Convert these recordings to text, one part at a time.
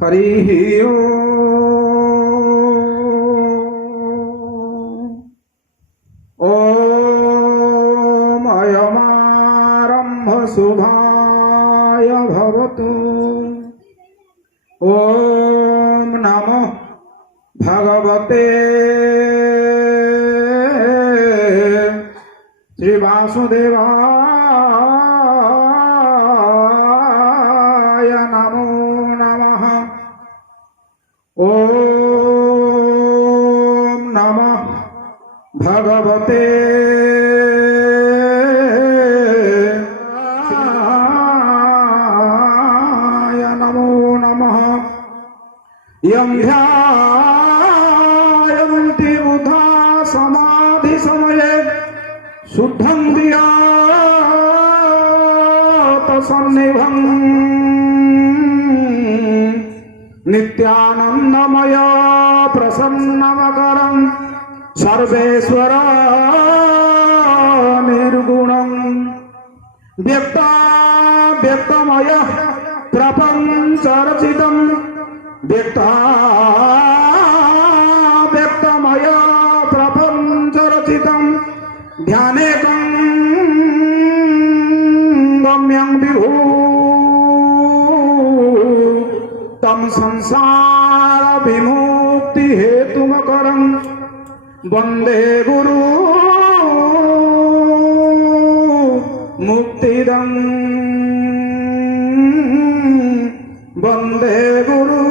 हरिः ओम अयमारम्भ शुभाय भवतु। ओम नमः भगवते श्री वासुदेवाय नमो नमः। ओम नमः भगवते नमो नमः। यं ध्यायन्ति बुधा समाधि समये शुद्धं धियात सन्निभं नित्यानन्दमय प्रसन्नमकरं सर्वेश्वर निर्गुणं व्यक्ताव्यक्तमय प्रपञ्चरचितं व्यक्ताव्यक्तमय प्रपञ्चरचितं ध्यानेकं गम्यं विभु तं संसार विमुक्ति हेतुमकरं वन्दे गुरु मुक्तिदं वन्दे गुरु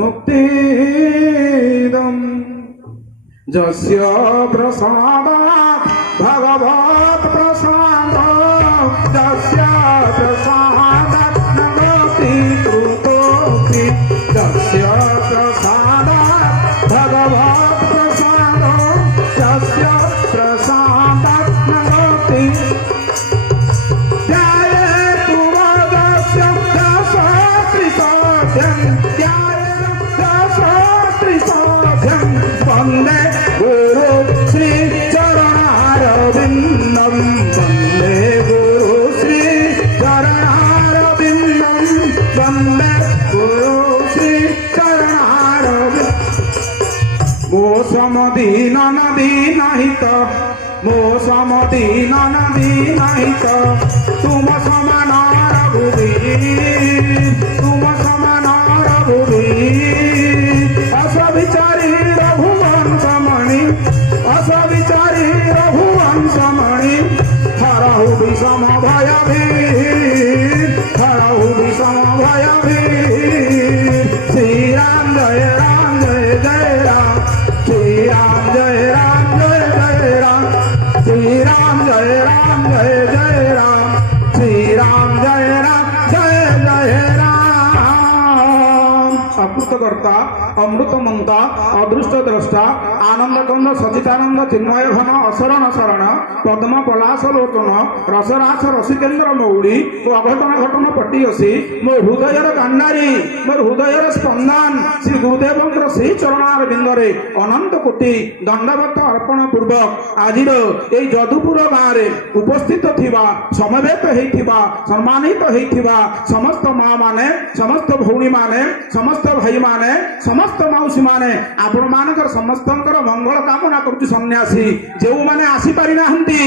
मुक्तिदं जस्य प्रसादात् भगवत् प्रसादः जस्य प्रसादात् नमति कृतोऽपि जस्य प्रसादात् भगवत् प्रसादः जस्य प्रसादात् नमति ध्यायेतु वदस्य दशत्रिशोऽध्यं दशत्रिशोऽध्यं वन्दे गुरु श्री चरणारविन्दं वन्दे गुरु श्री चरणारविन्दं वन्दे गुरु श्री चरणारविन्दं मो समदीननदीनहित मो समदीननदीनहित तुम समान रघुवी तुम समान रघुवी असविचारी रघुवंशमणि असविचारी रघुवंशमणि हरहु विषम भयभीत हरहु विषम भयभीत श्री राम जय राम जय जय राम श्री राम जय राम जय जय राम श्री राम जय राम जय जय राम श्री राम जय राम जय जय राम। अकृतकर्ता अमृतमंता अदृष्ट द्रष्टा आनंदकंद सचितानंद चिन्मय घन अशरण शरण पद्म पलाश लोचन रसरास रसिकेन्द्र मौली ओ अघटन घटन पट्टियसी मो हृदयर कांडारी मोर हृदयर स्पंदन श्री गुरुदेव श्री चरणार बिंदरे अनंत कोटि दंडवत अर्पण पूर्वक आज जदुपुर गाँव में उपस्थित थिबा समवेत होइथिबा सम्मानित होइथिबा समस्त माँ माने समस्त भौणी माने समस्त भाई माने समस्त मौसी माने आपण मानकर समस्त मंगल कामना करुच्ची सन्यासी जो माने आसी पारि नाहंती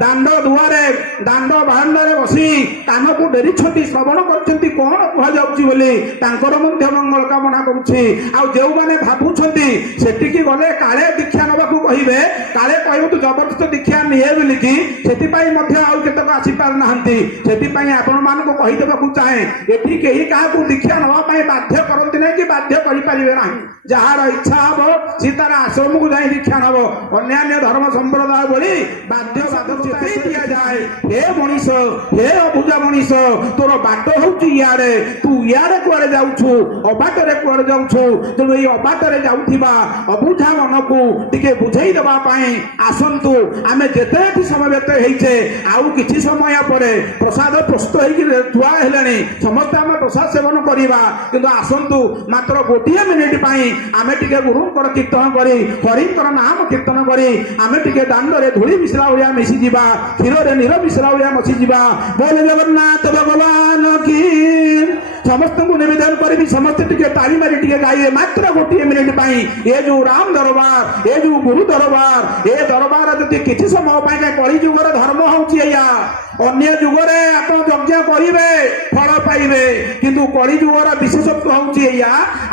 दांड दुआरे दांड बारांडारे बसी कान को डेरी श्रवण करछंती कोन कुहा जाउची बोली तांकर मध्य मंगल कामना करुच्ची आ जो माने भाबुछंती सेटिकी गले काले दीक्षा नबाकू कहिबे काले कहबो तू जबरदस्त दीक्षा निये बोली की सेति पई मध्य आउ केतक आसी पार नाहंती सेति पई आपण मानको कहि देबाकू चाहे एठी केही काहाकू दीक्षा नबा पई बाध्य करंती नै कि बाध्य करि परिबे नाही जहार इच्छा हबो सीतार आश्रम को जाई दीक्षा नबो अन्य धर्म संप्रदाय बोली बाध्य साधक चेतई दिया जाए हे मनीष हे अबुझा मनीष तोर बाट होउची इयारे तू इयारे कुआरे जाउछु अबाटरे कुआरे जाउछु तेणु एई अबाटरे जाउथिबा अबुझा मनकू टिके बुझेई देबा पई आसंतु आमे जेते समवेत हेइछे आउ किछि समय परे प्रसाद प्रस्तुत हेकि थुआ हेलेनी समस्त आमे प्रसाद सेवन करिबा किंतु आसंतु मात्र गोटिए मिनिट पई आमे टिके गुरुकर कीर्तन करी हरिकर नाम कीर्तन करी आमे टिके दांडरे धूली मिश्रा भलिया मिसी ଯିବା କ୍ଷୀରରେ ନୀର ମିଶ୍ରା ଭଳିଆ ମସିଯିବା ବୋଲେ ଜଗନ୍ନାଥ ଭଗବାନ କି ସମସ୍ତଙ୍କୁ ନିବେଦନ କରିବି ସମସ୍ତେ ଟିକେ ତାଳି ମାରି ଟିକେ ଗାଇବେ ମାତ୍ର ଗୋଟିଏ ମିନିଟ ପାଇଁ ଏ ଯୋଉ ରାମ ଦରବାର ଏ ଯୋଉ ଗୁରୁ ଦରବାର ଏ ଦରବାର ଯଦି କିଛି ସମୟ ପାଇଁ କଳି ଯୁଗରେ ଧର୍ମ ହଉଛି ଏଇଆ ଅନ୍ୟ ଯୁଗରେ ଆପଣ ଯଜ୍ଞ କରିବେ ଫଳ ପାଇବେ କିନ୍ତୁ କଳି ଯୁଗର ବିଶେଷତ୍ୱ ହଉଛି ଏଇଆ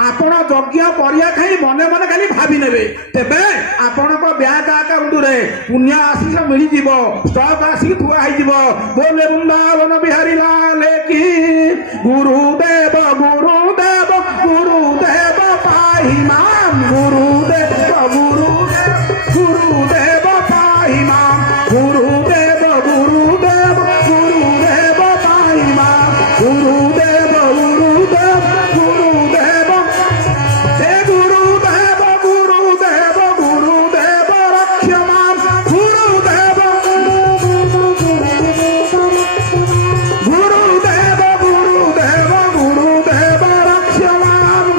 ଆପଣ ଯଜ୍ଞ କରିବା ଖାଇ ମନେ ମନେ ଖାଲି ଭାବି ନେବେ ତେବେ ଆପଣଙ୍କ ବ୍ୟାଙ୍କ ଆକାଉଣ୍ଟରେ ପୁଣ୍ୟ ଆଶିଷ ମିଳିଯିବ ଷ୍ଟକ୍ ଆସିକି ଥୁଆ ହେଇଯିବ ବୋଲେ ବୃନ୍ଦାବନ ବିହାରୀ ଲାଲ କି ଗୁରୁଦେବ ଗୁରୁଦେବ ଗୁରୁଦେବ ପାହିମାମ ଗୁରୁଦେବ ଗୁରୁଦେବ ପାହିମାମ ଗୁରୁଦେବ ଗୁରୁଦେବ ଗୁରୁଦେବ ପାହିମାମ ଗୁରୁଦେବ ଗୁରୁଦେବ ଗୁରୁଦେବ ହେ ଗୁରୁଦେବ ଗୁରୁଦେବ ଗୁରୁଦେବ ରକ୍ଷମାମ ଗୁରୁଦେବ ଗୁରୁଦେବ ଗୁରୁଦେବ ଗୁରୁଦେବ ରକ୍ଷମାମ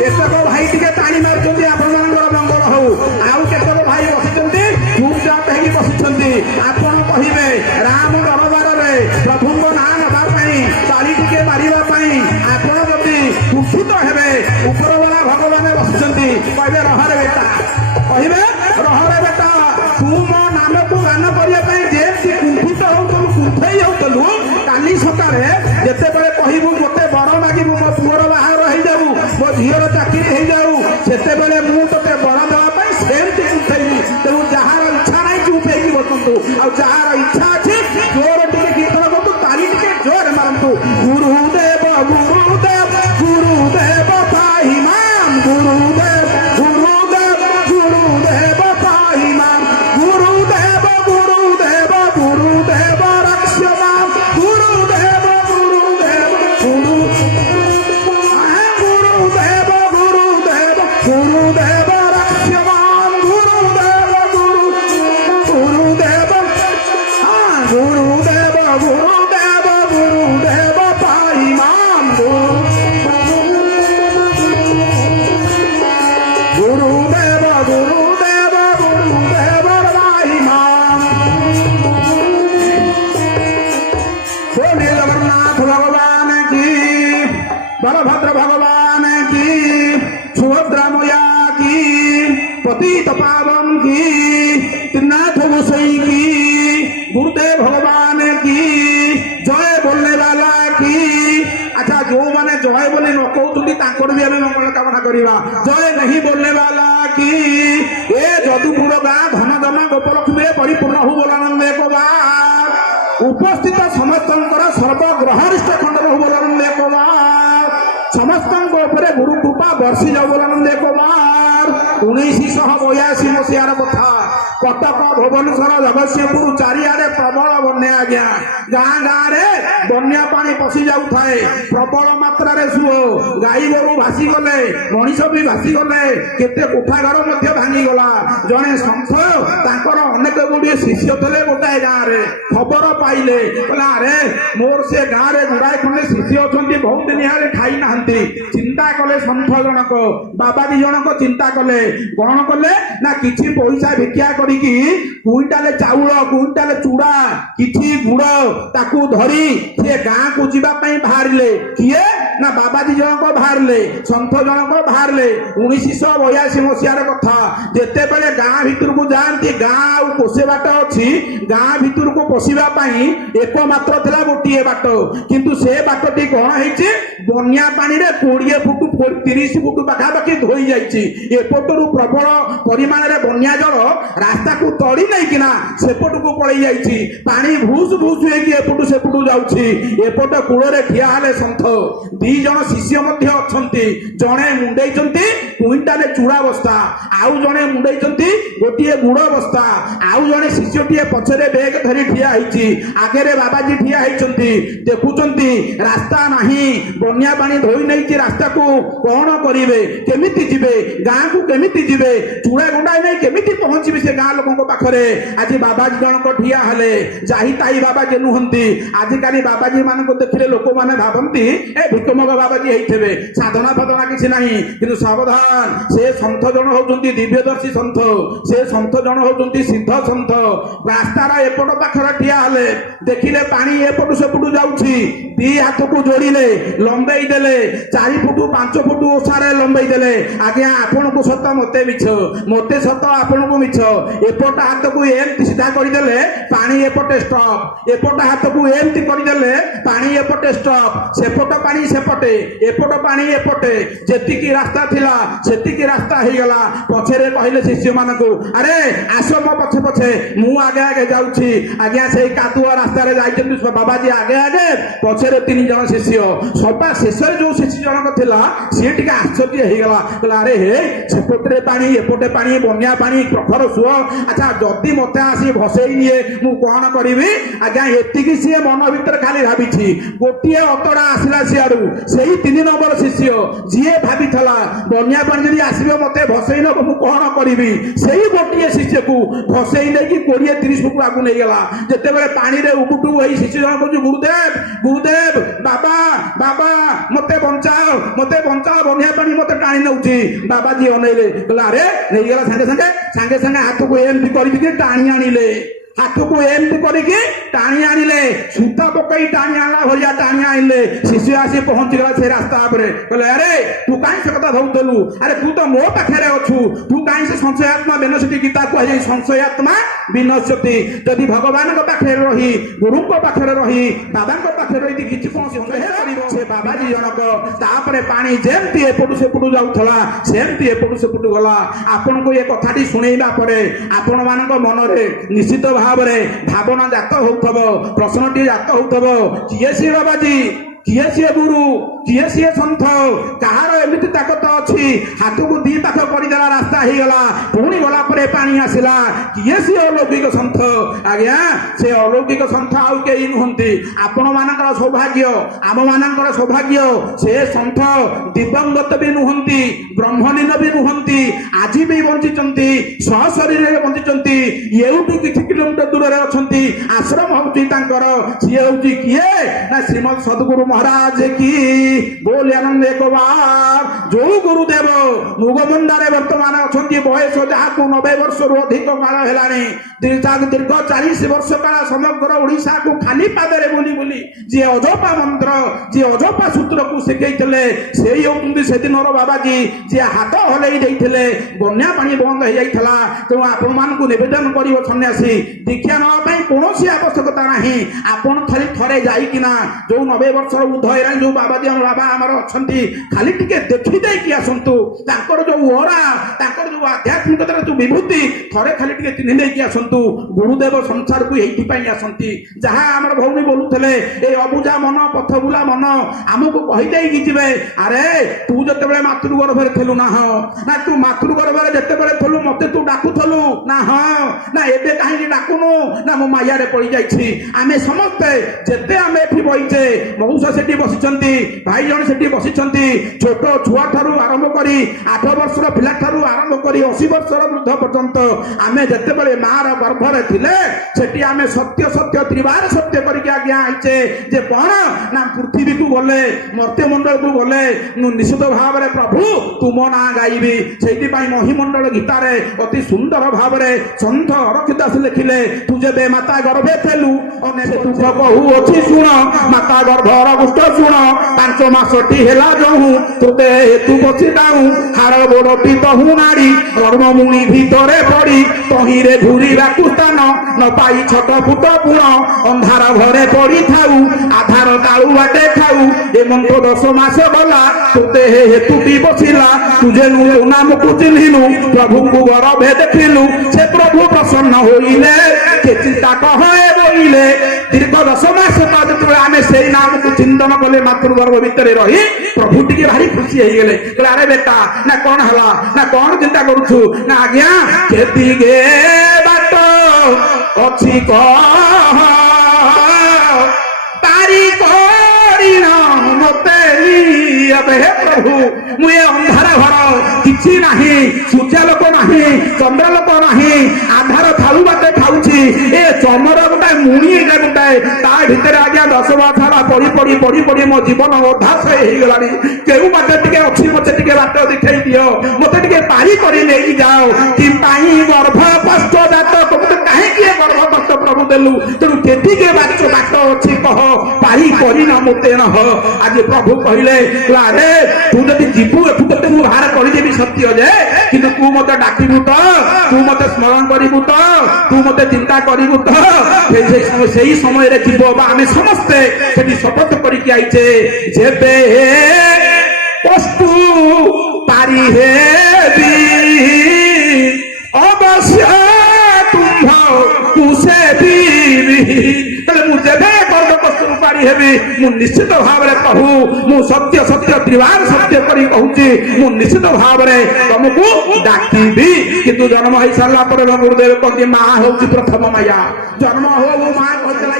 କେତେକ ଭାଇ ଟିକେ ତାଳି ମାରୁଛନ୍ତି ଆପଣମାନଙ୍କର ମଙ୍ଗଳ ହଉ ଆଉ କେତେକ ଭାଇ ବସିଛନ୍ତି ଚୁପଚାପ ହେଇକି ବସିଛନ୍ତି ଆପଣ କହିବେ ରାମ ଦରବାରରେ ପ୍ରଭୁଙ୍କ ନାଁ ନେବା ପାଇଁ ତାଳି ଟିକେ ମାରିବା ପାଇଁ ଆପଣ ଯଦି ଉତ୍ସୁକ ହେବେ ଉପରବାଲା ଭଗବାନ ବସିଛନ୍ତି କହିବେ ରହରେ ବେଟା କହିବେ ରହରେ ବେଟା ତୁ ମୋ ନାମକୁ ଗାନ କରିବା ପାଇଁ ଯେମିତି କୁଣ୍ଠିତ ହଉଥିଲୁ କୁଣ୍ଠେଇ ଯାଉଥିଲୁ କାଲି ସକାଳେ ଯେତେବେଳେ କହିବୁ ଗୋଟେ ବର ମାଗିବୁ ମୋ ପୁଅର ବାହାଘର ହେଇଯାଉ ମୋ ଝିଅର ଚାକିରି ହେଇଯାଉ ସେତେବେଳେ ମୁଁ ତୋତେ ବର ଦେବା ପାଇଁ ସେମିତି କୁଣ୍ଠେଇବି ତେଣୁ ଯାହାର ଇଚ୍ଛା ନାହିଁ ଚୁପ୍ ହେଇକି ବସନ୍ତୁ ଆଉ ଯାହାର ଇଚ୍ଛା ଅଛି ଜୋର ଟିକେ କୀର୍ତ୍ତନ କରନ୍ତୁ ତାଳି ଟିକେ ଜୋରରେ ମାରନ୍ତୁ ଗୁରୁଦେବ ଗୁରୁଦେବ ଗୁରୁଦେବ ପାହିମାମ ଗୁରୁଦେବ ଗୁରୁଦେବ ଗୁରୁଦେବ ପାହିମାମ ଗୁରୁଦେବ ଗୁରୁଦେବ ଗୁରୁଦେବ ରକ୍ଷମାମ ଗୁରୁଦେବ ଗୁରୁଦେବ ଗୁରୁଦେବ ଗୁରୁଦେବ ଗୁରୁଦେବ ରକ୍ଷମାମ ଗୁରୁଦେବ ଗୁରୁଦେବ ଗୁରୁଦେବ ଗୁରୁଦେବ ଗୁରୁଦେବ ପାହିମାମ ଗୁରୁଦେବ ଗୁରୁଦେବ ଗୁରୁଦେବ ପାହିମାମ बोले जगन्नाथ भगवान की बलभद्र भगवान की सुभद्रा मैया की पतित पावन की त्रिनाथ गोसाई की गुरुदेव भगवान की जय बोलने वाला की अच्छा जो माने जय बोली न कहते भी आम मंगल कामना करवा जय नहीं बोलने वाला की ए जदुपुर गाँ धन जमा गोपलक्ष्मी परिपूर्ण हो बोलानंद एक बार उपस्थित समस्त सर्वग्रहरिष्ठ खंडन हो बोलानंद एक बार समस्त गुरु कृपा बर्षी जाऊ बोलानंद एक बार 1982 मसीहार कथा कटक भुवनेश्वर जगतसिंहपुर चारिआडे प्रबल बन्या आज्ञा गाँ गाँव बन्या पानी पशि जाऊ थाए प्रबल मात्रा सुओ गाई गोरु भासी गले मनीष भी भासी गले केते कोठाघर भांगीगला जड़े संथ तांकर अनेक गुड़िए शिष्य थे गोटाए गाँव में खबर पाइले अरे मोर से गाँव में गुड़ाए खंडे शिष्य अच्छा बहुत दिन यहाँ खाई ना चिंता कले संथ जनक बाबा दी जनक चिंता कले कौन कले ना किछि पैसा भिक्षा करिकी क्विंटाले चाउल क्विंटाले चूड़ा किछि गुड़ ताकू धरी से गाँ को जीवा पई बाहरिले किए ना बाबाजी जनक बाहरिले संथ जनक बाहरिले 1982 मसीहार कथा जेते बेले गाँ भितर को जाती गाँ कोसे बाट अच्छी गाँ भितर को पशिबा पई एकमात्र थिला गोटिए बाट किंतु से बाटटी कौन है बन्या पानी रे 20 फुट 30 फुट पाखापाखि धोई जाइए एपटू प्रबल परिमाण में बन्या जल रास्ता को तड़ी नहीं कि सेपट को पड़े जाइए पानी भूस भूस होपटू सेपटू जाऊँगी एपट कूल ठिया हेले सन्थ दी जन शिष्य अच्छा जड़े मुंडे क्विंटाले चूड़ा बस्ता आउ जड़े मुंडे गोटे गुड़ बस्ता आउ जड़े शिष्यटीए पछरे बेग धरी ठिया आगे बाबाजी ठिया देखुं रास्ता नहीं बन्या पानी धोई नहीं रास्ता को कौन करेंगे केमिति जीवे गाँ को केमिति जीवे चूड़ा गुंडाई नहीं केमिति पहुंचे से गाँ लोकों पाखरे आज बाबाजी जनक ठिया हेले जाही ताई बाबाजी नुहंती आजिकाली बाबाजी मान देखिले लोक मैंने भावती ए भिक ତୁମକ ବାବାଜୀ ହେଇଥିବେ, ସାଧନା ଫାଧନା କିଛି ନାହିଁ। କିନ୍ତୁ ସାବଧାନ, ସେ ସନ୍ଥ ଜଣ ହଉଛନ୍ତି ଦିବ୍ୟଦର୍ଶୀ ସନ୍ଥ, ସେ ସନ୍ଥ ଜଣ ହଉଛନ୍ତି ସିଦ୍ଧ ସନ୍ଥ। ରାସ୍ତାର ଏପଟ ପାଖରେ ଠିଆ ହେଲେ ଦେଖିଲେ ପାଣି ଏପଟୁ ସେପଟୁ ଯାଉଛି, ଦି ହାତକୁ ଯୋଡ଼ିଲେ ଲମ୍ବେଇ ଦେଲେ, 4 ଫୁଟ 5 ଫୁଟ ଓସାରେ ଲମ୍ବେଇ ଦେଲେ। ଆଜ୍ଞା ଆପଣଙ୍କୁ ସତ ମତେ ମିଛ, ମତେ ସତ ଆପଣଙ୍କୁ ମିଛ। ଏପଟ ହାତକୁ ଏମିତି ସିଧା କରିଦେଲେ ପାଣି ଏପଟେ ଷ୍ଟପ୍, ଏପଟ ହାତକୁ ଏମିତି କରିଦେଲେ ପାଣି ଏପଟେ ଷ୍ଟପ୍, ସେପଟ ପାଣି ସେପଟେ, ଏପଟ ପାଣି ଏପଟେ। ଯେତିକି ରାସ୍ତା ଥିଲା ସେତିକି ରାସ୍ତା ହେଇଗଲା। ପଛରେ କହିଲେ ଶିଷ୍ୟମାନଙ୍କୁ, ଆରେ ଆସ ମୋ ପଛେ ପଛେ, ମୁଁ ଆଗେ ଆଗେ ଯାଉଛି। ଆଜ୍ଞା ସେଇ କାଦୁଆ ରାସ୍ତାରେ ଯାଇଛନ୍ତି ବାବାଜୀ ଆଗେ ଆଗେ, ପଛରେ 3 ଜଣ ଶିଷ୍ୟ। ସବା ଶେଷରେ ଯୋଉ ଶିଷ୍ୟ ଜଣକ ଥିଲା ସିଏ ଟିକେ ଆଶ୍ଚର୍ଯ୍ୟ ହେଇଗଲା, କହିଲା ଆରେ ହେ ସେପଟରେ ପାଣି ଏପଟେ ପାଣି, ବନ୍ୟା ପାଣି, ପ୍ରଖର ସୁଅ, ଆଚ୍ଛା ଯଦି ମତେ ଆସି ଭସେଇ ନିଏ ମୁଁ କଣ କରିବି? ଆଜ୍ଞା ଏତିକି ସିଏ ମନ ଭିତରେ ଖାଲି ଭାବିଛି। ଗୋଟିଏ ଅତଡା ଆସିଲା ସିଆଡୁ, ସେଇ 3 ନମ୍ବର ଶିଷ୍ୟ ଯିଏ ଭାବିଥିଲା ବନ୍ୟା ପାଣି ଯଦି ଆସିବ ମତେ ଭସେଇ ନବ ମୁଁ କଣ କରିବି, ସେଇ ଗୋଟିଏ ଶିଷ୍ୟକୁ ଭସେଇ ନେଇକି 20-30 ଫୁଟ ଆଗକୁ ନେଇଗଲା। ଯେତେବେଳେ ପାଣିରେ ଉବୁଟୁ ଏଇ ଶିଷ୍ୟ ଜଣ କହୁଛି, ଗୁରୁଦେବ ଗୁରୁଦେବ, ବାବା ବାବା ମତେ ବଞ୍ଚାଅ, ମତେ ବଞ୍ଚାଅ, ବନ୍ୟା ପାଣି ମତେ ଟାଣି ନେଉଛି। ବାବାଜୀ ଅନେଇଲେ, କହିଲା ଆରେ ନେଇଗଲା। ସାଙ୍ଗେ ସାଙ୍ଗେ ହାତକୁ ଏମିତି କରିକି ଟାଣି ଆଣିଲେ, ହାତକୁ ଏମିତି କରିକି ଟାଣି ଆଣିଲେ, ସୂତା ପକେଇ ଟାଣି ଆଣିଲା ଭଳିଆ ଟାଣି ଆଣିଲେ। ଶିଶୁ ଆସି ପହଞ୍ଚିଗଲା ସେ ରାସ୍ତା ଉପରେ। କହିଲେ ଆରେ ତୁ କାହିଁ ସେ କଥା ଭାବୁଥିଲୁ, ଆରେ ତୁ ତ ମୋ ପାଖରେ ଅଛୁ, ତୁ କାହିଁ ସେ ସଂଶୟାତ୍ମା ବିନଶ୍ୟତି, ଗୀତା କୁହାଯାଏ ସଂଶୟାତ୍ମା ବିନଶ୍ୟତି। ଯଦି ଭଗବାନଙ୍କ ପାଖରେ ରହି, ଗୁରୁଙ୍କ ପାଖରେ ରହି, ବାବାଙ୍କ ପାଖରେ ରହି କିଛି କୌଣସି କରିବ, ସେ ବାବାଜୀ ଜଣକ ତାପରେ ପାଣି ଯେମିତି ଏପଟୁ ସେପଟୁ ଯାଉଥିଲା ସେମିତି ଏପଟୁ ସେପଟୁ ଗଲା। ଆପଣଙ୍କୁ ଏ କଥାଟି ଶୁଣେଇବା ପରେ ଆପଣ ମାନଙ୍କ ମନରେ ନିଶ୍ଚିତ ଭାବରେ ଭାବନା ଜାତ ହଉଥିବ, ପ୍ରଶ୍ନଟିଏ ଜାତ ହଉଥିବ, କିଏ ସିଏ ବାବାଜୀ, କିଏ ସିଏ ଗୁରୁ, କିଏ ସିଏ ସନ୍ଥ, କାହାର ଏମିତି ତାକତ ଅଛି ହାତକୁ 2 ପାଖ କରିଦେଲା ରାସ୍ତା ହେଇଗଲା, ପୁଣି ଗଲା ପରେ ପାଣି ଆସିଲା। କିଏ ସିଏ ଅଲୌକିକ ସନ୍ଥ? ଆଜ୍ଞା ସେ ଅଲୌକିକ ସନ୍ଥ ଆଉ କେହି ନୁହନ୍ତି, ଆପଣ ମାନଙ୍କର ସୌଭାଗ୍ୟ, ଆମ ମାନଙ୍କର ସୌଭାଗ୍ୟ। ସେ ସନ୍ଥ ଦିବଙ୍ଗତ ବି ନୁହନ୍ତି, ବ୍ରହ୍ମଲୀନ ବି ନୁହନ୍ତି, ଆଜି ବି ବଞ୍ଚିଛନ୍ତି, ସଶରୀରରେ ବଞ୍ଚିଛନ୍ତି। ଏଉଠୁ କିଛି କିଲୋମିଟର ଦୂରରେ ଅଛନ୍ତି, ଆଶ୍ରମ ହଉଛି ତାଙ୍କର। ସିଏ ହଉଛି କିଏ ନା ଶ୍ରୀମଦ ସଦ୍ଗୁରୁ ମହାରାଜ କି ବୋଲେ ଆନନ୍ଦ ଏକ ବାର। ଯୋଉ ଗୁରୁଦେବ ମୁଗମୁଣ୍ଡାରେ ବର୍ତ୍ତମାନ ଅଛନ୍ତି, ବୟସ ଯାହାକୁ 90 ବର୍ଷରୁ ଅଧିକ କାଳ ହେଲାଣି, ଦୀର୍ଘ 40 ବର୍ଷ କାଳ ସମଗ୍ର ଓଡ଼ିଶାକୁ ଖାଲି ପାଦରେ ବୁଲି ବୁଲି ଯିଏ ଅଜପା ମନ୍ତ୍ର, ଯିଏ ଅଜପା ସୂତ୍ରକୁ ଶିଖେଇଥିଲେ, ସେଇ ହଉଛନ୍ତି ସେଦିନର ବାବାଜୀ, ଯିଏ ହାତ ହଲେଇ ଦେଇଥିଲେ ବନ୍ୟା ପାଣି ବନ୍ଦ ହେଇଯାଇଥିଲା। ତେଣୁ ଆପଣମାନଙ୍କୁ ନିବେଦନ କରିବ ସନ୍ନ୍ୟାସୀ, ଦୀକ୍ଷା ନେବା ପାଇଁ କୌଣସି ଆବଶ୍ୟକତା ନାହିଁ। ଆପଣ ଖାଲି ଥରେ ଯାଇକିନା ଯୋଉ 90 ବର୍ଷର ଉର୍ଦ୍ଧ ହେଲାଣି ଯୋଉ ବାବାଜୀ ଆମ ବାବା ଆମର ଅଛନ୍ତି, ଖାଲି ଟିକେ ଦେଖି ଦେଇକି ଆସନ୍ତୁ। ତାଙ୍କର ଯୋଉ ଓରା, ତାଙ୍କର ଯୋଉ ଆଧ୍ୟାତ୍ମିକତାର ଯୋଉ ବିଭୂତି, ଥରେ ଖାଲି ଟିକେ ଚିହ୍ନି ଦେଇକି ଆସନ୍ତୁ। ଗୁରୁଦେବ ସଂସାରକୁ ଏଇଥିପାଇଁ ଆସନ୍ତି। ଯାହା ଆମର ଭଉଣୀ ବୋଲୁଥିଲେ, ଏଇ ଅବୁଝା ମନ, ପଥ ବୁଲା ମନ ଆମକୁ କହିଦେଇକି ଯିବେ, ଆରେ ତୁ ଯେତେବେଳେ ମାତୃ ଗର୍ଭରେ ଥିଲୁ ନା, ହଁ ନା ତୁ ମାତୃ ଗର୍ଭରେ ଯେତେବେଳେ ଥିଲୁ ମତେ ତୁ ଡାକୁଥିଲୁ ନା, ହଁ ନା ଏବେ କାହିଁକି ଡାକୁନୁ ନା ମୁଁ ମାୟାରେ ପଡି ଯାଇଛି। ଆମେ ସମସ୍ତେ ଯେତେ ଆମେ ଏଠି ବଇଛେ, ମଉସା ସେଠି ବସିଛନ୍ତି, ଭାଇ ଜଣ ସେଠି ବସିଛନ୍ତି, ଛୋଟ ଛୁଆ ଠାରୁ ଆରମ୍ଭ କରି 8 ବର୍ଷର ପିଲା ଠାରୁ ଆରମ୍ଭ କରି 80 ବର୍ଷର ବୃଦ୍ଧ ପର୍ଯ୍ୟନ୍ତ ଆମେ ଯେତେବେଳେ ମାର ଗର୍ଭରେ ଥିଲେ, ସେଠି ଆମେ ସତ୍ୟ ସତ୍ୟ ତ୍ରିବାର ସତ୍ୟ କରିକି ଆଜ୍ଞା ଆଇଛେ ଯେ କଣ ନା ପୃଥିବୀକୁ ଗଲେ, ମର୍ତ୍ତ୍ୟମଣ୍ଡଳକୁ ଗଲେ ନିଶ୍ଚିତ ଭାବରେ ପ୍ରଭୁ ତୁମ ନାଁ ଗାଇବି। ସେଇଥିପାଇଁ ମହିମଣ୍ଡଳ ଗୀତାରେ ଅତି ସୁନ୍ଦର ଭାବରେ ସନ୍ଥ ଅରକ୍ଷିତ ଦାସ ଲେଖିଲେ, ତୁ ଯେବେ ମାତା ଗର୍ଭେ ଥିଲୁ କହୁଅଛି ଶୁଣ, ମାତା ଗର୍ଭର ଗୁଷ୍ଟ ଶୁଣ, 5 ମାସଟି ହେଲା ଯୋଉ ତୋତେ ହେତୁ ବସିଥାଉ, ହାଡ଼ ଗୋଡ଼ଟି ତହୁ ନାଡ଼ି କର୍ମମୁଣି ଭିତରେ ପଡ଼ି, ତହିଁରେ ଘୁରିବାକୁ ସ୍ଥାନ ନ ପାଇ ଛଟ ଫୁଟ ପୁଣ, ଅନ୍ଧାର ଘରେ ପଡ଼ିଥାଉ, ଆଧାର ତାଳୁ ବାଟେ ଖାଉ, ଏମନ୍ତ 10 ମାସ ଗଲା ତୋତେ ହେତୁଟି ବସିଲା, ତୁझे ନାମକୁ ଚିହ୍ନିଲୁ, ପ୍ରଭୁଙ୍କୁ ଗର୍ଭେ ଦେଖିଲୁ, ସେ ପ୍ରଭୁ ପ୍ରସନ୍ନ ହୋଇଲେ, କେ ଚିନ୍ତା କହ ବୋଇଲେ। ଦୀର୍ଘ 10 ମାସ ଯେତେବେଳେ ଆମେ ସେଇ ନାମକୁ ଚିନ୍ତନ କଲେ ମାତୃଗର୍ଭ ଭିତରେ ରହି, ପ୍ରଭୁ ଟିକେ ଭାରି ଖୁସି ହେଇଗଲେ। କହିଲେ ଆରେ ବେଟା ନା କଣ ହେଲା, ନା କଣ ଚିନ୍ତା କରୁଛୁ, ନା ଆଜ୍ଞା କେତିକେ ବାଟ ଅଛି କହ, ତାରି କରିଣ ମତେ ଏବେ। ହେ ପ୍ରଭୁ ମୁଁ ଏ ଅନ୍ଧାର ଘର, କିଛି ନାହିଁ, ସୂର୍ଯ୍ୟାଲୋକ ନାହିଁ, ଚନ୍ଦ୍ରଲୋକ ନାହିଁ, ଆଧାର ଥାଳୁ ବାଟେ ଖାଉଛି, ଏ ଚମର ଗୋଟାଏ ମୁଣି, ଏଇଟା ଗୋଟାଏ ତା ଭିତରେ ଆଜ୍ଞା 10 ବର୍ଷ ହେଲା ପଢି ମୋ ଜୀବନ ଅଧାଶ ହେଇଗଲାଣି। କେଉଁ ବାଟ ଟିକେ ଅଛି ମତେ ଟିକେ ବାଟ ଦେଖେଇ ଦିଅ, ମତେ ଟିକେ ପାରି କରି ନେଇ ଯାଅ। କି ପାଇଁ ଗର୍ଭ କଷ୍ଟ ଜାତ ତମକୁ କାହିଁକି ଗର୍ଭ କଷ୍ଟ ପ୍ରଭୁ ଦେଲୁ, ତେଣୁ କେତିକେ ବାଟ ଅଛି କହ, ପାରି କରିନ ମତେ ନହ। ଆଜି ପ୍ରଭୁ କହିଲେ ଆରେ ତୁ ଯଦି ଯିବୁ ଏଠୁ ତତେ ମୁଁ ବାହାର କରିଦେବି ସତ୍ୟ ଯେ, କିନ୍ତୁ ତୁ ମତେ ଡାକିବୁ ତ, ତୁ ମତେ ସ୍ମରଣ କରିବୁ ତ, ତୁ ମତେ ଚିନ୍ତା କରିବୁ ତ। ସେଇ ସମୟରେ ଯିବ ବା ଆମେ ସମସ୍ତେ ସେଠି ଶପଥ କରିକି ଆଇଛେ, ଯେବେ ପଷ୍ଟୁ ପାରି ହେବି ଅବଶ୍ୟ ତୁମ୍ଭକୁ ସେବିବି। ମୁଁ ଯେବେ ଗର୍ଭ କଷ୍ଟରୁ ପାରି ହେବି ମୁଁ ନିଶ୍ଚିତ ଭାବରେ କହୁ, ମୁଁ ସତ୍ୟ ତ୍ରିବାର ସତ୍ୟ କରି କହୁଛି, ମୁଁ ନିଶ୍ଚିତ ଭାବରେ ତମକୁ ଡାକିବି। କିନ୍ତୁ ଜନ୍ମ ହେଇସାରିଲା ପରେ ଗୁରୁଦେବ କହନ୍ତି ମା ହଉଛି ପ୍ରଥମ ମାୟା। ଜନ୍ମ ହଉ ମା କହିଦେଲା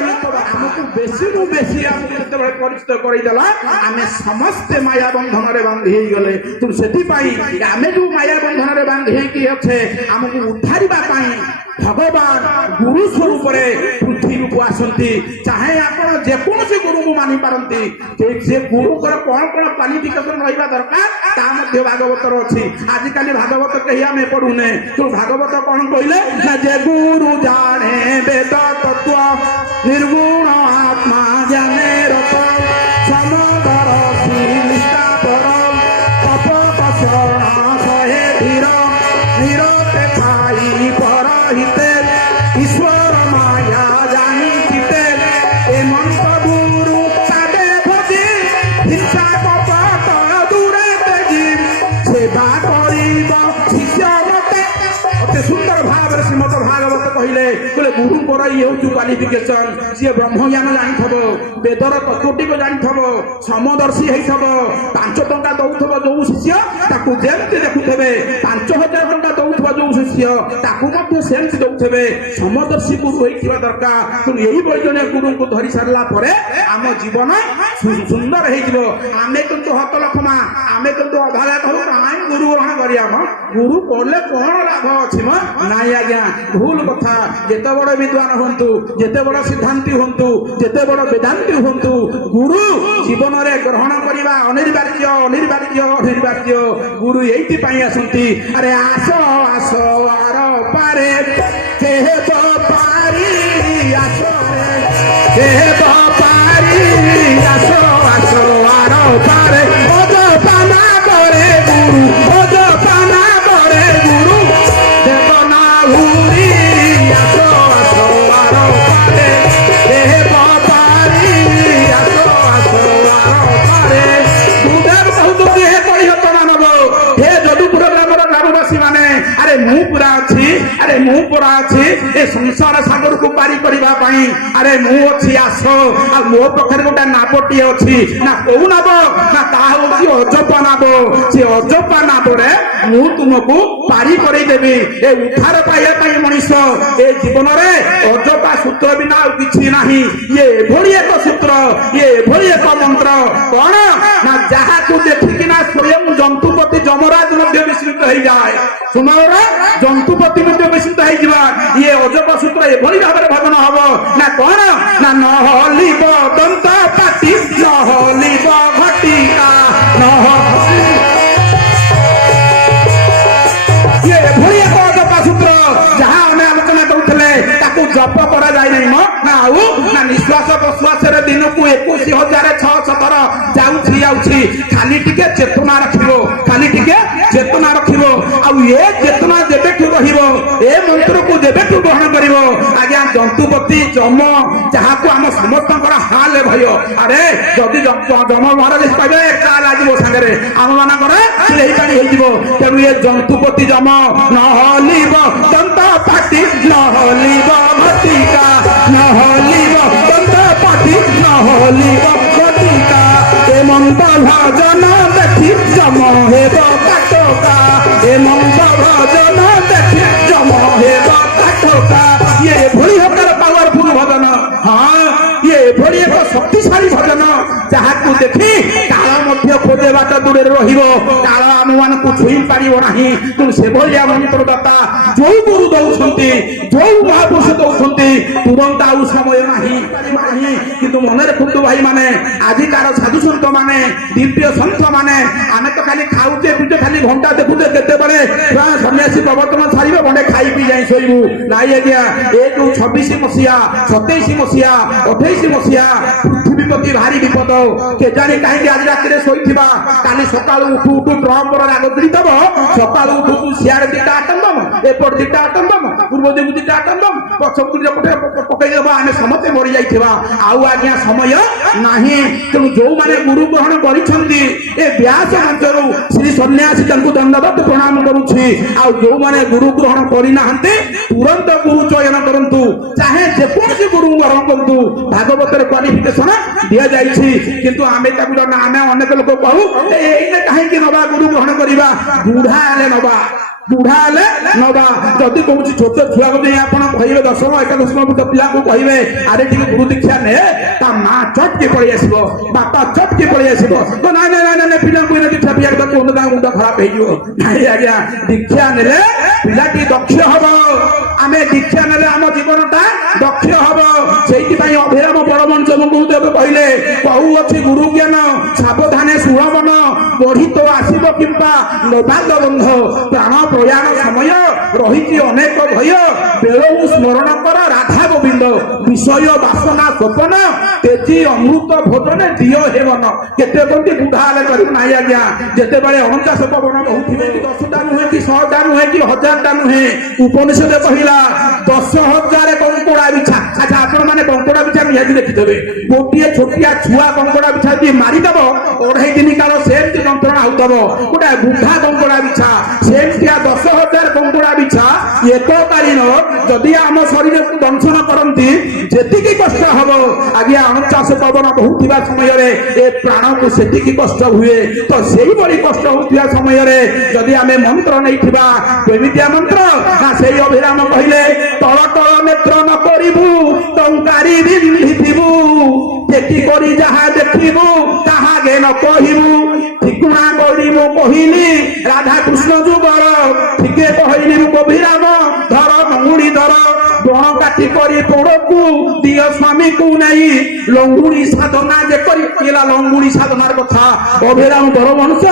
ଆମକୁ ବେଶୀରୁ ବେଶୀ ଆମକୁ ଯେତେବେଳେ ପରିଚିତ କରିଦେଲା ଆମେ ସମସ୍ତେ ମାୟା ବନ୍ଧନରେ ବାନ୍ଧି ହେଇଗଲେ। ତେଣୁ ସେଥିପାଇଁ ଆମେ ଯୋଉ ମାୟା ବନ୍ଧନରେ ବାନ୍ଧି ହେଇକି ଅଛେ ଆମକୁ ଉଦ୍ଧାରିବା ପାଇଁ ଭଗବାନ ଗୁରୁ ସ୍ୱରୂପରେ ପୃଥିବୀକୁ ଆସନ୍ତି। ଚାହେଁ ଆପଣ ଯେକୌଣସି ଗୁରୁଙ୍କୁ ମାନି ପାରନ୍ତି, ସେ ଗୁରୁଙ୍କର କଣ କଣ କ୍ୱାଲିଫିକେସନ ରହିବା ଦରକାର ତା ମଧ୍ୟ ଭାଗବତର ଅଛି। ଆଜିକାଲି ଭାଗବତ କେହି ଆମେ ପଢୁନେ। ତେଣୁ ଭାଗବତ କଣ କହିଲେ ନା ଯେ ଗୁରୁ ଜାଣେ ବେଦ ତତ୍ତ୍ୱ ନିର୍ଗୁଣ ଆତ୍ମା ଜାନେ ରତ ସମଦର ନିଷ୍ଠାପର ତପକଷଣ ଶହେ ଧୀର ନିରତେ ଖାଇ পরহিতে ঈশ্বর মায়া জানিতে এমন্ত গুরু তাদের ভোজি হিংসা কপট দূরে তেজি সেবা করিব শিষ্য মতে। অতি সুন্দর ভাবে শ্রীমদ ভাগবত কহিলে গুরুঙ্কর ইয়ে হচ্ছে ক্ୱାଲିଫିକେସନ। ସିଏ ବ୍ରହ୍ମଜ୍ଞାନ ଜାଣିଥବ, ବେଦର ତତ୍ତ୍ୱଟିକୁ ଜାଣିଥବ, ସମଦର୍ଶୀ ହେଇଥବ। 5 ଟଙ୍କା ଦଉଥବ ଯୋଉ ଶିଷ୍ୟ ତାକୁ ଯେମିତି ଦେଖୁଥିବେ, 5000 ଟଙ୍କା ଦଉଥବ ଯୋଉ ଶିଷ୍ୟ ତାକୁ ମଧ୍ୟ ସେମିତି ଦଉଥିବେ। ସମଦର୍ଶୀ ଗୁରୁ ହେଇଥିବା ଦରକାର। ତେଣୁ ଏଇଭଳି ଜଣେ ଗୁରୁଙ୍କୁ ଧରି ସାରିଲା ପରେ ଆମ ଜୀବନ ସୁନ୍ଦର ହେଇଯିବ। ଆମେ କିନ୍ତୁ ହତ ଲକ୍ଷ୍ମା, ଆମେ କିନ୍ତୁ ଅଭାଗା କହୁ କାହିଁ ଗୁରୁ ଗ୍ରହଣ କରିବା ମ, ଗୁରୁ ପଢିଲେ କଣ ଲାଭ ଅଛି ମ? ନାଇଁ ଆଜ୍ଞା, ଭୁଲ କଥା। ଯେତେ ବଡ ବିଦ୍ୱାନ ହୁଅନ୍ତୁ, ଯେତେ ବଡ ସିଦ୍ଧାନ୍ତୀ ହୁଅନ୍ତୁ, ଯେତେ ବଡ ବେଦାନ୍ତୀ ହୁଅନ୍ତୁ, ଗୁରୁ ଜୀବନରେ ଗ୍ରହଣ କରିବା ଅନିବାର୍ଯ୍ୟ। ଗୁରୁ ଏଇଥିପାଇଁ ଆସନ୍ତି, ଆରେ ଆସ ଆସ ଆର ପାରେ କେହେବ ପାରି ଆସ କେହେବ ପାରି ଆସ ଆସ ଆର ପାରେ ଅଜପାନା করে গুরু অজপানা করে গুরু দেবনা ঘুরি আস আস আর পারে কেহেব পারি আস আস আর পারে। গুরুদেব কହୁଛନ୍ତି ହେ କଳିହତ ମାନବ, ହେ ଯଦୁପୁର ଗ୍ରାମର ଗ୍ରାମବାସୀ ମାନେ, ଆରେ ମୁଁ ପୁରା ଅଛି, ଆରେ ମୁଁ ପୁରା ଅଛି ଏ ସଂସାର ସାଗରକୁ ପାରି କରିବା ପାଇଁ। ଆରେ ମୁଁ ଅଛି, ଆସ। ଆଉ ମୋ ପାଖରେ ଗୋଟେ ନାବଟିଏ ଅଛି। ନା କୋଉ ନାବ? ନା ତାହା ହଉଛି ଅଜପା ନାବ। ସେ ଅଜପା ନାବରେ ମୁଁ ତୁମକୁ ପାରି କରେଇଦେବି। ଏ ଉଦ୍ଧାର ପାଇବା ପାଇଁ ମଣିଷ ଏ ଜୀବନରେ ଅଜପା ସୂତ୍ର ବିନା ଆଉ କିଛି ନାହିଁ। ଇଏ ଏଭଳି ଏକ ସୂତ୍ର, ଇଏ ଏଭଳି ଏକ ମନ୍ତ୍ର। କଣ ନା ଯାହାକୁ ଦେଖିକିନା ସ୍ୱୟଂ ଜନ୍ତୁପତି ଯମରାଜ ମଧ୍ୟ ବିସ୍ମିତ ହେଇଯାଏ। ସୁମାର ଜନ୍ତୁପତି ମଧ୍ୟ ବିସ୍ମିତ ହେଇଯିବା। ଇଏ ଅଜପା ସୂତ୍ର ଏଭଳି ଭାବରେ ଭଜନ ହବ ନା କଣ ନା ନହଲିବ ଦନ୍ତ ପାଟି ନହଲିବ ଘଟିକା ଇଏ ଏଭଳି ଏକ ଅଜପା ସୂତ୍ର ଯାହା ଆମେ ଆଲୋଚନା କରୁଥିଲେ ତାକୁ ଜପ କରାଯାଇ ନାହିଁ ମ ନା ଆଉ ନା ନିଶ୍ୱାସ ପ୍ରଶ୍ୱାସରେ ଦିନକୁ 21,600 ଥର ଯାଉଛି। ଖାଲି ଟିକେ ଚେତନା ରଖିବ, ଖାଲି ଟିକେ ଚେତନା ରଖିବ। ଆଉ ଏ ଚେତନା ଯେବେଠୁ ରହିବ, ଏ ମନ୍ତ୍ରକୁ ଯେବେଠୁ ଗ୍ରହଣ କରିବ, ଆଜ୍ଞା ଜନ୍ତୁପତି ଯମ ଯାହାକୁ ଆମ ସମସ୍ତଙ୍କର ହାଲ ଭୟ। ଆରେ ଯଦି ଯମ ମହାରାଜ କହିବେ କାଲ ଆଜି ମୋ ସାଙ୍ଗରେ ଆମ ମାନଙ୍କର ସିଲେଇ ପାଣି ହେଇଯିବ। ତେଣୁ ଏ ଜନ୍ତୁପତି ଯମ ନହଲିବ ଦନ୍ତ ପାଟି ନହଲିବ ଘଟିକା ନହଲିବ ଦନ୍ତ ପାଟି ନହଲିବ ଘଟିକା ଏ ମନ୍ଦ ଭଜନ ଦେଖି ଯମ ହେବ କାଟକା ଏ ମନ୍ଦ ଭଜନ ଦେଖି ଯମ ହେବ କାଟକା। ଇଏ ଏଭଳି ହକାର ପାୱାରଫୁଲ ଭଜନ। ହଁ, ଇଏ ଏଭଳି ଏକ ଶକ୍ତିଶାଳୀ ଭଜନ ଯାହାକୁ ଦେଖି କାଳ ମଧ୍ୟ ଖୋଜେ ବାଟ ଦୂରରେ ରହିବ। କାଳ ଆମମାନଙ୍କୁ ଛୁଇଁ ପାରିବ ନାହିଁ। ତେଣୁ ସେଭଳିଆ ମନ୍ତ୍ରଦାତା ଯୋଉ ଗୁରୁ ଦଉଛନ୍ତି, ଯୋଉ ମହାପୁରୁଷ ଦଉଛନ୍ତି, ତୁରନ୍ତ জীবনটা ଆଉ ସମୟ ନାହିଁ କିନ୍ତୁ ମନେ ରଖନ୍ତୁ ଭାଇ ମାନେ ଆଜିକାର ସାଧୁ ସନ୍ଥ ମାନେ ଦିବ୍ୟ ସନ୍ଥ ମାନେ ଆମେ ତ ଖାଲି ଖାଉଛେ ପିଛେ ଖାଲି ଘଣ୍ଟା ଦେଖୁଛେ କେତେବେଳେ ସନ୍ନ୍ୟାସୀ ପ୍ରବର୍ତ୍ତନ ଛାଡ଼ିବ ଗଣ୍ଡେ ଖାଇକି ଯାଇ ଶୋଇବୁ ନାଇଁ ଆଜ୍ଞା ଏ ଯୋଉ 26 ମସିହା 27 ମସିହା 28 ମସିହା ପୃଥିବୀ ପ୍ରତି ଭାରି ବିପଦ କେଜାଣି କାହିଁକି ଆଜି ରାତିରେ ଶୋଇଥିବା କାଲି ସକାଳୁ ଉଠୁ ଉଠୁ ଟ୍ରମ୍ପର ରାଗ ପିଡ଼ିଥବ ସକାଳୁ ଉଠୁ ଉଠୁ ସିଆଡେ ଦିଟା ଆଟମ୍ ବମ୍ ଏପଟେ ଦିଟା ଆଟମ୍ ବମ୍ ପୂର୍ବ ଦିଗକୁ ଦିଟା ଆଟମ୍ ବମ୍ ପଛକୁ ପକେଇଦେବ ଆମେ ସମସ୍ତେ ମରି ଯାଇଥିବା ଆଉ ଆଜ୍ଞା ସମୟ ନାହିଁ ତେଣୁ ଯୋଉମାନେ ଗୁରୁ ଗ୍ରହଣ କରିଛନ୍ତି ଏ ବ୍ୟାସ ମଞ୍ଚରୁ ଶ୍ରୀ ସନ୍ନ୍ୟାସୀ ତାଙ୍କୁ ଦଣ୍ଡବତ ପ୍ରଣାମ କରୁଛି ଆଉ ଯୋଉମାନେ ଗୁରୁ ଗ୍ରହଣ କରିନାହାନ୍ତି ତୁରନ୍ତ ଗୁରୁ ଚୟନ କରନ୍ତୁ ଚାहे ଯେକୌଣସି ଗୁରୁ ଗ୍ରହଣ କରନ୍ତୁ ଭାଗବତରେ କ୍ୱାଲିଫିକେସନ ଦିଆଯାଇଛି କିନ୍ତୁ ଆମେ ତାକୁ ଆମେ ଅନେକ ଲୋକ କହୁ ଏଇନେ କାହିଁକି ନବା ଗୁରୁ ଗ୍ରହଣ କରିବା ବୁଢା ହେଲେ ନବା ନବା ଯଦି କୌଣସି ଛୋଟ ଛୁଆକୁ ଯାଇ ଆପଣ କହିବେ 10ମ 11ମ ପିଲାଙ୍କୁ କହିବେ ଆରେ ଟିକେ ଗୁରୁ ଦୀକ୍ଷା ନେ ତା ମା ଚଟକି ପଳେଇ ଆସିବ ବାପା ଚଟକି ପଳେଇ ଆସିବ ନାଇଁ ପିଲାଙ୍କୁ ଦୀକ୍ଷା ପିଆ ତା ମୁଣ୍ଡ ଖରାପ ହେଇଯିବ ନାଇଁ ଆଜ୍ଞା ଦୀକ୍ଷା ନେଲେ ପିଲାଟି ଦକ୍ଷ ହବ ଆମେ ଦୀକ୍ଷା ନେଲେ ଆମ ଜୀବନଟା ଦକ୍ଷ ହବ ସେଇଥିପାଇଁ ଅଭିରାମ ପରମହଂସ ଗୁରୁଦେବ କହିଲେ କହୁଅଛି ଗୁରୁ ଜ୍ଞାନ ସାବଧାନେ ସୁରବନ ବଢି ତ ଆସିବ କିମ୍ବା ନବାଦ ବନ୍ଧ ପ୍ରାଣ ପ୍ରୟାଣ ସମୟ ରହିଛି ଅନେକ ଭୟ ବେଳକୁ ସ୍ମରଣ କର ରାଧା ଗୋବିନ୍ଦ ବିଷୟ ବାସନା ସ୍ୱପନ ତେଜି ଅମୃତ ଭୋଜନ ଦିଅ ହେବନ କେତେ କନ୍ତି ବୁଢା ହେଲେ କରିବୁ ନାଇଁ ଆଜ୍ଞା ଯେତେବେଳେ 49 ପବନ ବହୁଥିବେ 10ଟା ନୁହେଁ କି 100ଟା ନୁହେଁ କି 1000ଟା ନୁହେଁ ଉପନିଷଦ କହିଲା 10,000 କଙ୍କଡା ବିଛା ଆଚ୍ଛା ଆପଣ ମାନେ କଙ୍କଡା ବିଛା ନିହାତି ଦେଖିଥିବେ ଗୋଟିଏ ଛୋଟିଆ ଛୁଆ କଙ୍କଡା ବିଛା ଯଦି ମାରିଦବ 2.5 ଦିନ କାଳ ସେମିତି ଯନ୍ତ୍ରଣା ହଉଥିବ ଗୋଟେ ବୁଢା କଙ୍କଡା ବିଛା ସେମିତିଆ 10,000 କଙ୍କଡା ବିଛା ଏକକାଳୀନ ଯଦି ଆମ ଶରୀରକୁ ଦଂଶନ କରନ୍ତି ଯେତିକି କଷ୍ଟ ହବ ଆଜ୍ଞା 49 ପବନ ବହୁଥିବା ସମୟରେ ଏ ପ୍ରାଣକୁ ସେତିକି କଷ୍ଟ ହୁଏ ତ ସେଇଭଳି କଷ୍ଟ ହଉଥିବା ସମୟରେ ଯଦି ଆମେ ମନ୍ତ୍ର ନେଇଥିବା କେମିତିଆ ମନ୍ତ୍ର ନା ସେଇ ଅଭିରାମ କହିଲେ ତଳ ତଳ ନେତ୍ର ନ କରିବୁ ଟଙ୍କାରି ବିନ୍ଧିଥିବୁ ଟେକି କରି ଯାହା ଦେଖିବୁ ତାହାକେ ନ କହିବୁ ଠିକୁଣା କରି ମୁଁ କହିଲି ରାଧା କୃଷ୍ଣ ଯୁଗର ଠିକେ କହିଲି ମୁଁ ଅଭିରାମ ଧର ମଙ୍ଗୁଳି ଧର ବଣ କାଟି କରି ପୋଡକୁ ଦିଅ ସ୍ୱାମୀକୁ ନେଇ ଲଙ୍ଗୁଳି ସାଧନା ଯେ କରି ହେଲା ଲଙ୍ଗୁଳି ସାଧନାର କଥା ଅଭିରାମ ପରମହଂସ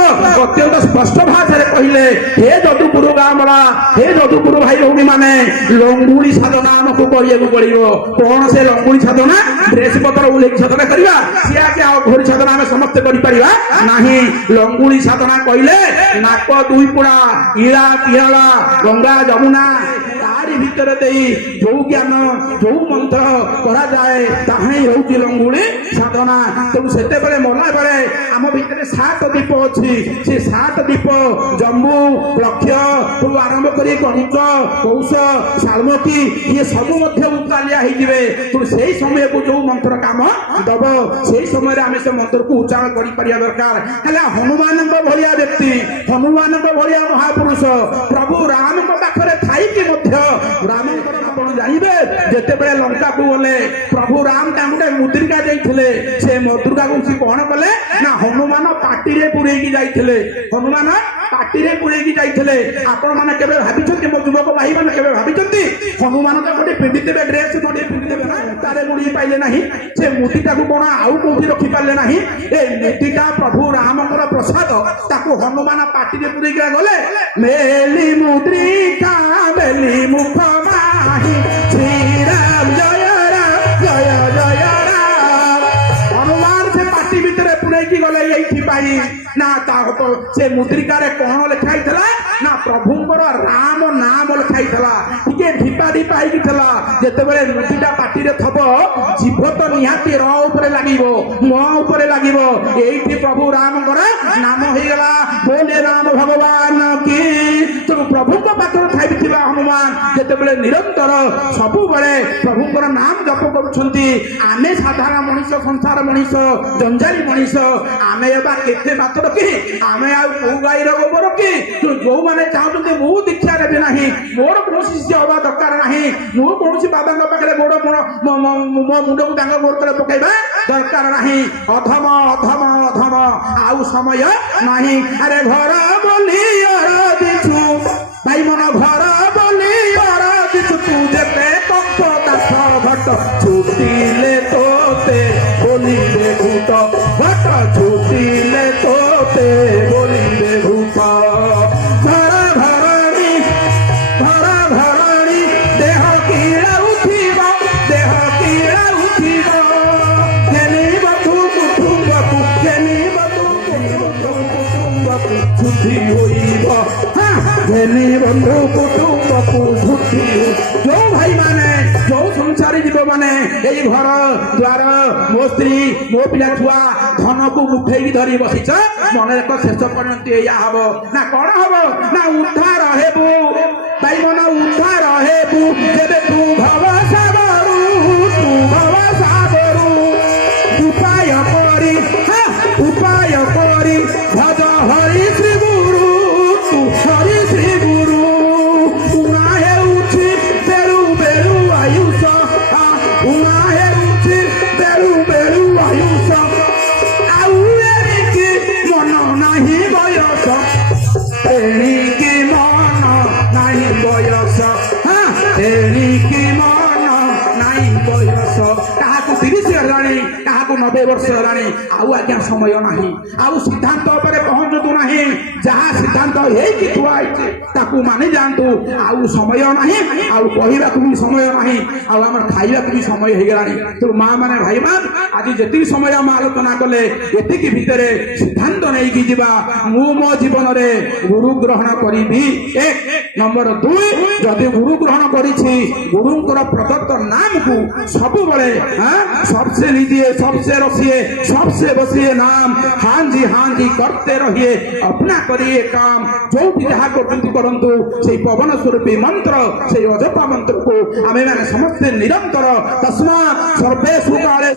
ଅତ୍ୟନ୍ତ ସ୍ପଷ୍ଟ ଭାଷାରେ କହିଲେ ହେ ଯଦୁଗୁରୁ ଗାମରା ହେ ଯଦୁଗୁରୁ ଭାଇ ଭଉଣୀ ମାନେ ଲଙ୍ଗୁଳି ସାଧନା ଆମକୁ କରିବାକୁ ପଡିବ କଣ ସେ ଲଙ୍ଗୁଳି ସାଧନା ଡ୍ରେସ ପତ୍ର ଉଲେଇକି ସାଧନା କରିବା ସିଏ ଆଜ୍ଞା ଆଉ ଘୋରି ସାଧନା ଆମେ ସମସ୍ତେ କରିପାରିବା ନାହିଁ ଲଙ୍ଗୁଳି ସାଧନା କହିଲେ ନାକ 2 ପୁଡ଼ା ଇଳା ପିହଳା ଗଙ୍ଗା ଯମୁନା ତାରି ଭିତରେ ଦେଇ ଯୋଉ ଜ୍ଞାନ ଯୋଉ ମନ୍ତ୍ର କରାଯାଏ ତାହା ହିଁ ହେଉଛି ଲଙ୍ଗୁଳି ସାଧନା ତେଣୁ ସେତେବେଳେ ମଲା ବେଳେ ଆମ ଭିତରେ 7 ଦୀପ ଅଛି ସେ 7 ଦୀପ ଜମ୍ବୁ ଲକ୍ଷ୍ୟ ଆରମ୍ଭ କରି କଞ୍ଚ କୌଶ ଶାଳ୍ମତୀ ଇଏ ସବୁ ମଧ୍ୟ ଉତ୍ତାଲିଆ ହେଇଯିବେ ତେଣୁ ସେଇ ସମୟକୁ ଯୋଉ ମନ୍ତ୍ର କାମ ଦବ ସେଇ ସମୟରେ ଆମେ ସେ ମନ୍ତ୍ରକୁ ଉଚ୍ଚାରଣ କରିପାରିବା ଦରକାର ହେଲେ ହନୁମାନଙ୍କ ଭଳିଆ ବ୍ୟକ୍ତି ହନୁମାନଙ୍କ ଭଳିଆ ମହାପୁରୁଷ ପ୍ରଭୁ ରାମଙ୍କ ପାଖରେ ଥାଇକି ମଧ୍ୟ ରାମଙ୍କର ଆପଣ ଜାଣିବେ ଯେତେବେଳେ ଲଙ୍କାକୁ ଗଲେ ପ୍ରଭୁ ରାମ ତାଙ୍କୁ ଗୋଟେ ମୁଦ୍ରିକା ଦେଇଥିଲେ ସେ ମୁଦ୍ରିକାକୁ ସେ କଣ କଲେ ନା ହନୁମାନ ପାଟିରେ ପୁରେଇକି ଯାଇଥିଲେ ହନୁମାନ ପାଟିରେ ପୁରେଇକି ଯାଇଥିଲେ ଆପଣ ମାନେ କେବେ ଭାବିଛନ୍ତି ମୋ ଯୁବକ ଭାଇ ମାନେ କେବେ ଭାବିଛନ୍ତି ହନୁମାନ ତ ଗୋଟେ ପିନ୍ଧିଦେବେ ଡ୍ରେସ ଗୋଟେ ପିନ୍ଧିଦେବେ ନା ତାରେ ମୁଡି ପାଇଲେ ନାହିଁ ସେ ମୁଦିଟାକୁ କଣ ଆଉ କୋଉଠି ରଖିପାରିଲେ ନାହିଁ ଏ ମୁଦିଟା ପ୍ରଭୁ ରାମଙ୍କର ପ୍ରସାଦ ତାକୁ ହନୁମାନ ପାଟିରେ ପୁରେଇକି ଗଲେ ମେଲି ମୁଦ୍ରିକା ବେଲି ମୁଖ ମାହି ଶ୍ରୀରାମ ଜୟ ରାମ ଜୟ ଜୟ ରାମ ହନୁମାନ ସେ ପାଟି ଭିତରେ ପୁରେଇକି ଗଲେ ଏଇଥିପାଇଁ ନା ତା ସେ ମୁଦ୍ରିକାରେ କଣ ଲେଖା ହେଇଥିଲା ନା ପ୍ରଭୁଙ୍କର ରାମ ନାମ ଲେଖା ହେଇଥିଲା ଟିକେ ଢିପା ଢିପା ହେଇକି ଥିଲା ଯେତେବେଳେ ମୁଦିଟା ପାଟିରେ ଥବ ଜିଭ ତ ନିହାତି ର ଉପରେ ଲାଗିବ ମ ଉପରେ ଲାଗିବ ଏଇଠି ପ୍ରଭୁ ରାମଙ୍କର ନାମ ହେଇଗଲା ବୋଲେ ରାମ ଭଗବାନ କି ତେଣୁ ପ୍ରଭୁଙ୍କ ପାଖରେ ଥାଇଥିବା ହନୁମାନ ଯେତେବେଳେ ନିରନ୍ତର ସବୁବେଳେ ପ୍ରଭୁଙ୍କର ନାମ ଜପ କରୁଛନ୍ତି ଆମେ ସାଧାରଣ ମଣିଷ ସଂସାର ମଣିଷ ଜଞ୍ଜାଳି ମଣିଷ ଆମେ ଏବା କେତେ ମାତ୍ର କି ଆମେ ଆଉ କୋଉ ଗାଈର ଗୋବର କି ଯୋଉମାନେ ଚାହୁଁଛନ୍ତି ମୁଁ ଦୀକ୍ଷା ନେବି ନାହିଁ ମୋର କୌଣସି ଶିଷ୍ୟ ହବା ଦରକାର ନାହିଁ ମୁଁ କୌଣସି ବାବାଙ୍କ ପାଖରେ ଗୋଡ ମୋ ମୁଣ୍ଡକୁ ତାଙ୍କ ଗୋଡ ତଳେ ପକେଇବା ଦରକାର ନାହିଁ ଅଧମ ଅଧମ ଅଧମ ଆଉ ସମୟ ନାହିଁ ଆରେ ଘର ବୋଲି ଅରଦିଛୁ ଭାଇ ମନ ଘର ବୋଲି ଅରଦିଛୁ ତୁ ଯେତେ କପ ଦାସ ଭଟ ବୁଦ୍ଧି ହୋଇବ ଧେନି ବନ୍ଧୁ କୁଟୁମ୍ବକୁ ବୁଦ୍ଧି ଯୋଉ ଭାଇ ମାନେ ଯୋଉ ସଂସାରୀ ଜୀବ ମାନେ ଏଇ ଘର ଦ୍ୱାର ମୋ ସ୍ତ୍ରୀ ମୋ ପିଲା ଛୁଆ ଧନକୁ ମୁଠେଇକି ଧରି ବସିଛ ମନେ ଏକ ଶେଷ ପର୍ଯ୍ୟନ୍ତ ଏଇଆ ହବ ନା କଣ ହବ ନା ଉଦ୍ଧାର ହେବୁ ଭାଇ ମନ ଉଦ୍ଧାର ହେବୁ ଯେବେ ତୁ ଭବ ସାଗରୁ ଉପାୟ କରି ଭଜ ହରି ଶ୍ରୀ ଗୁରୁ ତୁ ହରି ଶ୍ରୀ ଗୁରୁ ଉଣା ହେଉଛି ବେଳୁ ବେଳୁ ଆୟୁଷ ଉଣା ହେଉଛି ବେଳୁ ବେଳୁ ଆୟୁଷ ଆଉ ଏଣିକି ମନ ନାହିଁ ବୟସ ଏଣିକି ମନ ନାହିଁ ବୟସ ଏଣିକି ମନ ନାହିଁ ବୟସ କାହାକୁ 30 ହେଲାଣି କାହାକୁ 90 ବର୍ଷ ହେଲାଣି ଆଉ ଆଜ୍ଞା ସମୟ ନାହିଁ ଆଉ ସିଦ୍ଧାନ୍ତ ଉପରେ ପହଞ୍ଚନ୍ତୁ ନାହିଁ ଯାହା ସିଦ୍ଧାନ୍ତ ହେଇକି ଥୁଆ ହେଇଛି ତାକୁ ମାନି ଯାଆନ୍ତୁ ଆଉ ସମୟ ନାହିଁ ଆଉ କହିବାକୁ ବି ସମୟ ନାହିଁ ଆଉ ଆମର ଖାଇବାକୁ ବି ସମୟ ହେଇଗଲାଣି ତେଣୁ ମା ମାନେ ଭାଇ ମାନ ଆଜି ଯେତିକି ସମୟ ଆମେ ଆଲୋଚନା କଲେ ଏତିକି ଭିତରେ ସିଦ୍ଧାନ୍ତ ନେଇକି ଯିବା ମୁଁ ମୋ ଜୀବନରେ ଗୁରୁ ଗ୍ରହଣ କରିବି 1 ନମ୍ବର 2 ଯଦି ଗୁରୁ ଗ୍ରହଣ କରିଛି ଗୁରୁଙ୍କର ପ୍ରଦତ୍ତ ନାମକୁ ସବୁବେଳେ सबसे लीजिए सबसे रखिए सबसे बसिए नाम हाँ जी करते रहिए अपना करिए काम जो भी जहाँ करंतु से पवन स्वरूपी मंत्र से अजपा मंत्र को आमे माने समस्ते निरंतर तस्मात् सर्वे सुकाले